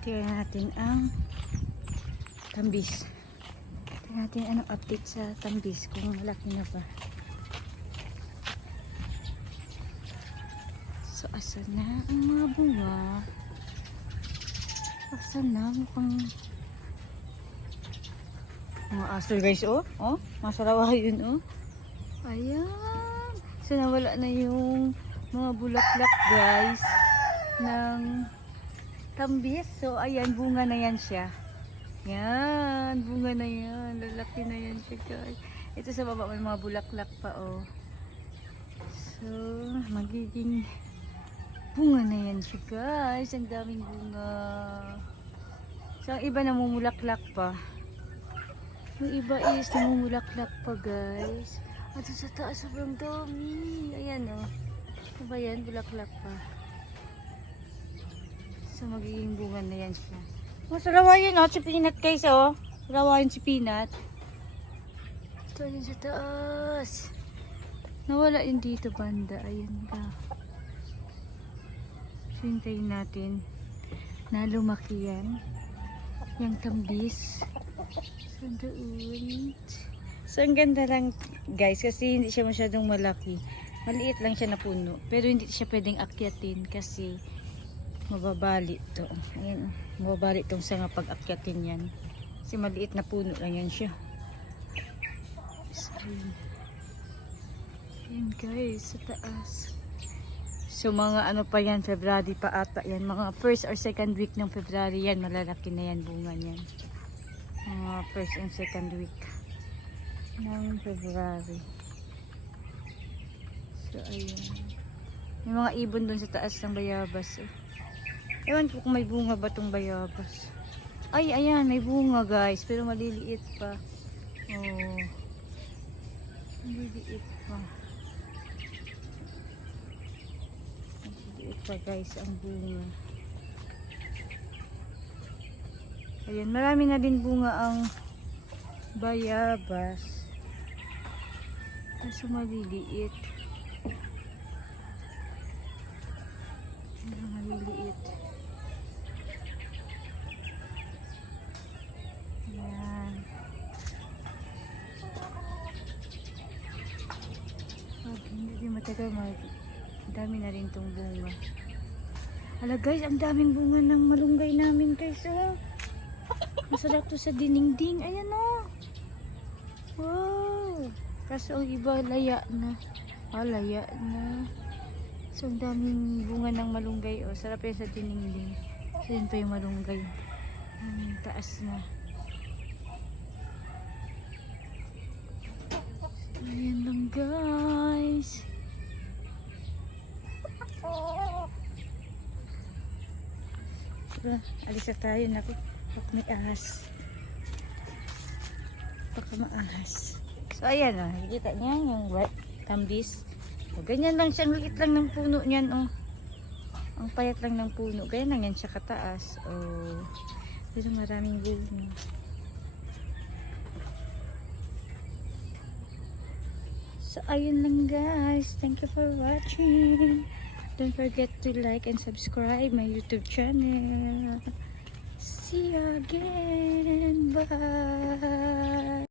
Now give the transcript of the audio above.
Tingnan natin ang tambis. Tingnan natin anong update sa tambis, kung malaki na ba. So, asan na ang mga bunga? Asan na? Mukhang mga aso guys, oh. Oh, masarawa yun, oh. Ayan. So, nawala na yung mga bulaklak guys ng tambis. So, ayan, bunga na yan siya. Yan, bunga na yan. Lalaki na yan siya guys. Ito sa baba may mga bulaklak pa, oh. So, magiging bunga na yan siya guys. Ang daming bunga. So, ang iba namumulaklak pa. Yung iba is namumulaklak pa guys. At sa taas sobrang dami. Ayan, oh. Ano ba yan? Bulaklak pa. So, magiging bunga na yan siya. Masalawayan, oh. Si Peanut guys, oh. Salawayan si Peanut. Ito yun sa taas. Nawala yun dito banda. Ayan ka. So, hintayin natin na lumaki yan. Yung tambis. So, doon. So, ang ganda lang guys kasi hindi siya masyadong malaki. Maliit lang siya na puno. Pero hindi siya pwedeng akyatin kasi mababali to. Ayan, mababali tong sanga pag akyatin yan. Kasi maliit na puno lang yan siya. So, ayan guys, sa taas. So, mga ano pa yan, February pa ata yan. Mga first or second week ng February yan, malalaki na yan bunga niyan. Mga first and second week ng February. So, ayan. May mga ibon dun sa taas ng bayabas. Ewan ko kung may bunga ba tong bayabas. Ay, ayan, may bunga guys. Pero maliliit pa. Oh. Maliliit pa. Pa guys ang bunga. Ayan, marami na din bunga ang bayabas. Kaso maliliit. Maliliit. Ayan. Pag hindi matagal dami na rin tong bunga. Hala guys, ang daming bunga ng malunggay namin guys, oh. Masarap to sa dinding. Ayan, oh. Wow. Kaso ang iba laya na. Ah, laya na. So, ang daming bunga ng malunggay, oh. Sarap yan sa dinding. So, yun pa yung malunggay. Ang taas na. Ayan lang guys. Alis na tayo, naku. Baka may ahas. Baka maahas. So, ayan, oh. Nakikita niya yung tambis. O, ganyan lang siya. Ang liit lang ng puno niyan, oh. Ang payat lang ng puno. Ganyan lang yan siya kataas. Oh. Pero maraming bunga. So, ayun lang guys. Thank you for watching. Don't forget to like and subscribe my YouTube channel. See you again. Bye.